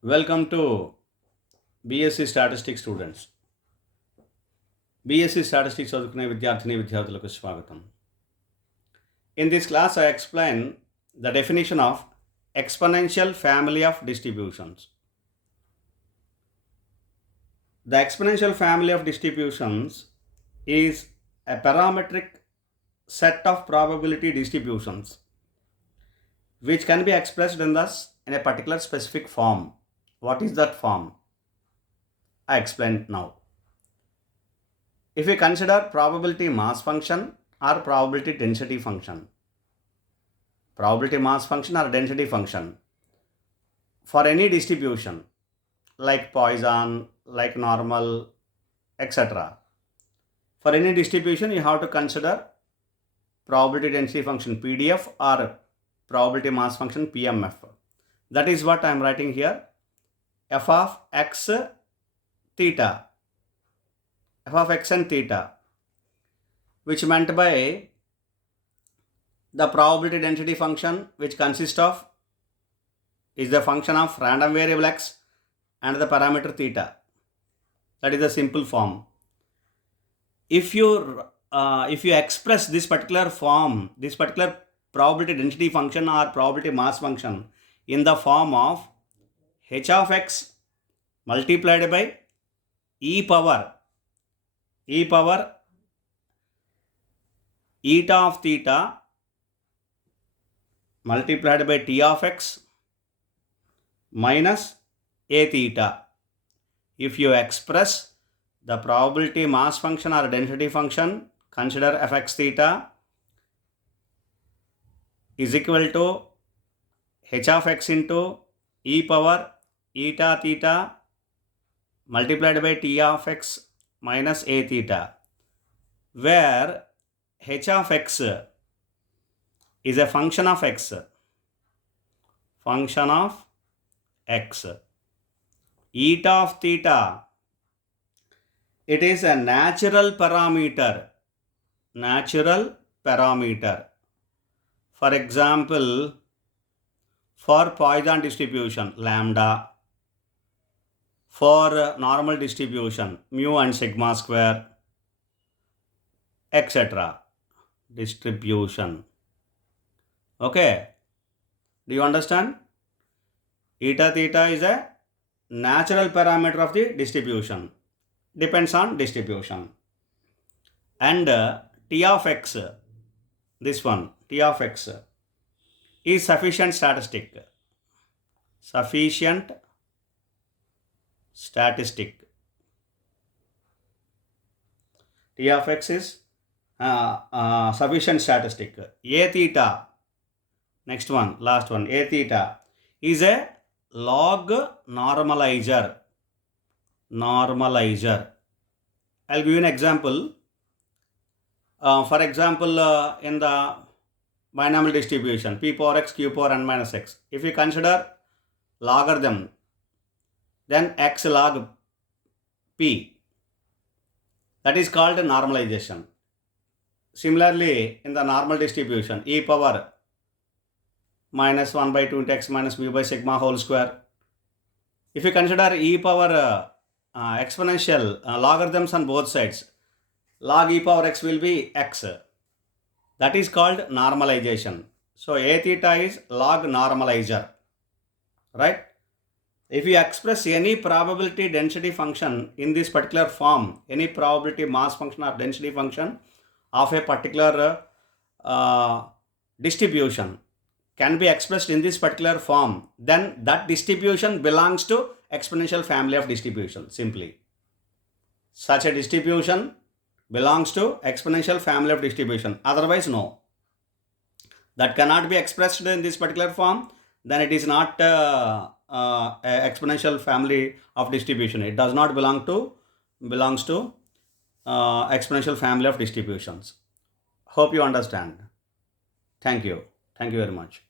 Welcome to BSc Statistics students. BSc Statistics చదువుకునే విద్యార్థిని విద్యార్థులకు స్వాగతం. In this class I explain the definition of exponential family of distributions. The exponential family of distributions is a parametric set of probability distributions which can be expressed in a particular specific form. What is that form? I explained now. If we consider probability mass function or probability density function, probability mass function or density function for any distribution like Poisson, like normal, etc. For any distribution you have to consider probability density function PDF or probability mass function PMF. That is what I am writing here. F of x theta, f of x and theta, which meant by the probability density function, which consists of is the function of random variable x and the parameter theta. That is the simple form. If you express this particular form, this particular probability density function or probability mass function in the form of h of x multiplied by e power eta of theta multiplied by t of x minus a theta. If you express the probability mass function or density function, consider fx theta is equal to h of x into e power eta theta multiplied by t of x minus a theta, where h of x is a function of x, eta of theta, it is a natural parameter. For example, for Poisson distribution, lambda. For normal distribution, mu and sigma square, etc. Distribution. Okay. Do you understand? Eta theta is a natural parameter of the distribution. Depends on distribution. And t of x, this one, t of x is sufficient statistic. T of x is sufficient statistic. A theta, next one, last one, A theta is a log normalizer. I'll give you an example. For example, in the binomial distribution p power x q power n minus x, if you consider logarithm, then x log p, that is called normalization. Similarly, in the normal distribution, e power minus 1 by 2 into x minus mu by sigma whole square, if you consider e power exponential logarithms on both sides, log e power x will be x. That is called normalization. So a theta is log normalizer, right? If you express any probability density function in this particular form, any probability mass function or density function of a particular distribution can be expressed in this particular form, then that distribution belongs to exponential family of distribution. Simply, such a distribution belongs to exponential family of distribution. Otherwise, no. That cannot be expressed in this particular form, then it is not exponential family of distribution. It does not belongs to exponential family of distributions. Hope you understand. Thank you very much.